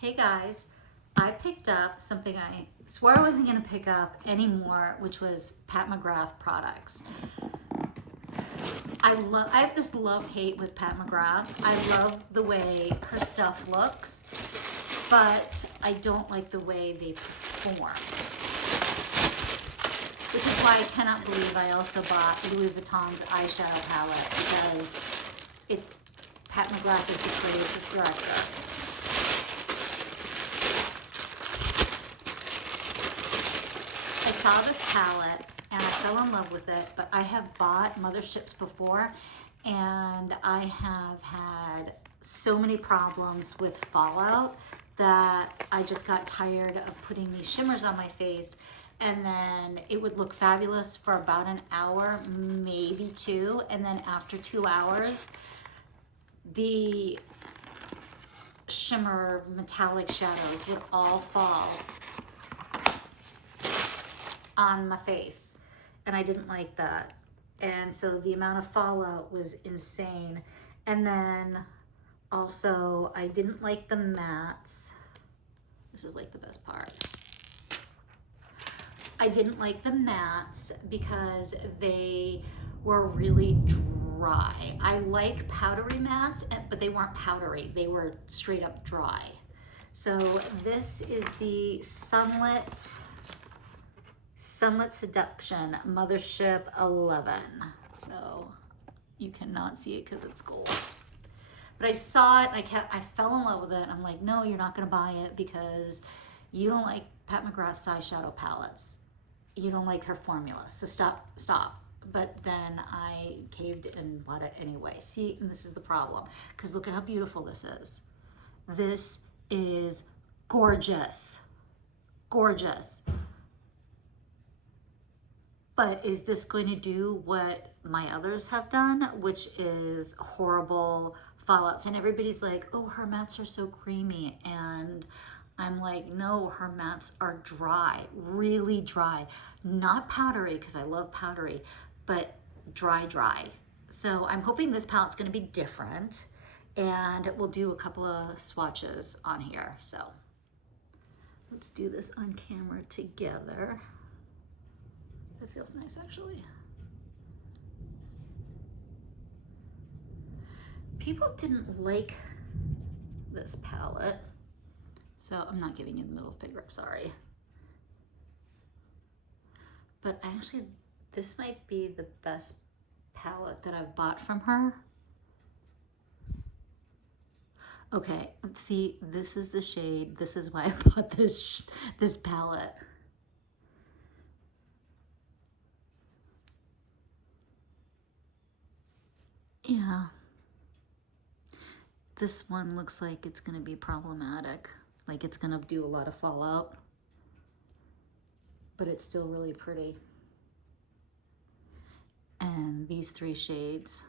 Hey guys, I picked up something I swore I wasn't going to pick up anymore, which was Pat McGrath products. I have this love-hate with Pat McGrath. I love the way her stuff looks, but I don't like the way they perform. Which is why I cannot believe I also bought Louis Vuitton's eyeshadow palette, because it's Pat McGrath is the creative director. I saw this palette and I fell in love with it, but I have bought motherships before and I have had so many problems with fallout that I just got tired of putting these shimmers on my face, and then it would look fabulous for about an hour, maybe two, and then after 2 hours, the shimmer metallic shadows would all fall on my face, and I didn't like that. And so the amount of fallout was insane. And then also I didn't like the mattes. This is like the best part. I didn't like the mattes because they were really dry. I like powdery mattes, but they weren't powdery. They were straight up dry. So this is the Sunlit Seduction Mothership 11. So you cannot see it because it's gold. But I saw it and I fell in love with it. I'm like, no, you're not gonna buy it because you don't like Pat McGrath's eyeshadow palettes. You don't like her formula, so stop. But then I caved and bought it anyway. See, and this is the problem, because look at how beautiful this is. This is gorgeous, gorgeous. But is this going to do what my others have done, which is horrible fallouts? And everybody's like, oh, her mattes are so creamy. And I'm like, no, her mattes are dry, really dry. Not powdery, because I love powdery, but dry. So I'm hoping this palette's going to be different. And we'll do a couple of swatches on here. So let's do this on camera together. That feels nice, actually. People didn't like this palette, so I'm not giving you the middle finger, sorry. But actually, this might be the best palette that I've bought from her. Okay, see, this is the shade. This is why I bought this palette. Yeah, this one looks like it's gonna be problematic. Like it's gonna do a lot of fallout, but it's still really pretty. And these three shades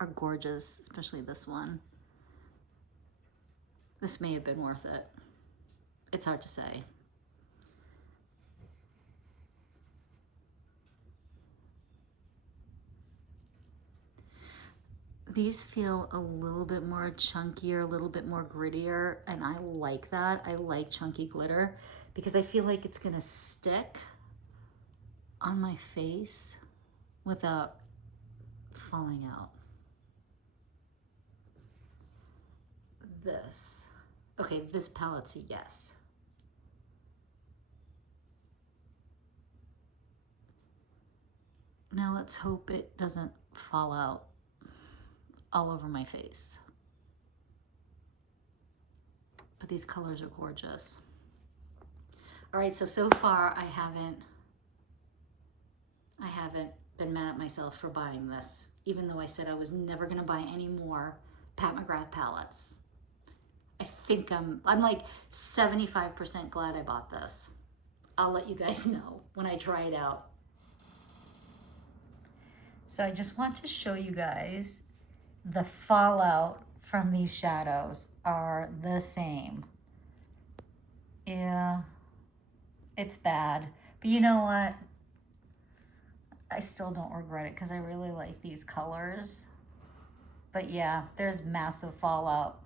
are gorgeous, especially this one. This may have been worth it. It's hard to say. These feel a little bit more chunkier, a little bit more grittier, and I like that. I like chunky glitter because I feel like it's gonna stick on my face without falling out. This. Okay, this palette's a yes. Now let's hope it doesn't fall out all over my face. But these colors are gorgeous. All right, so far I haven't been mad at myself for buying this, even though I said I was never gonna buy any more Pat McGrath palettes. I think I'm like 75% glad I bought this. I'll let you guys know when I try it out. So I just want to show you guys the fallout from these shadows are the same. Yeah, it's bad. But you know what? I still don't regret it because I really like these colors. But yeah, there's massive fallout.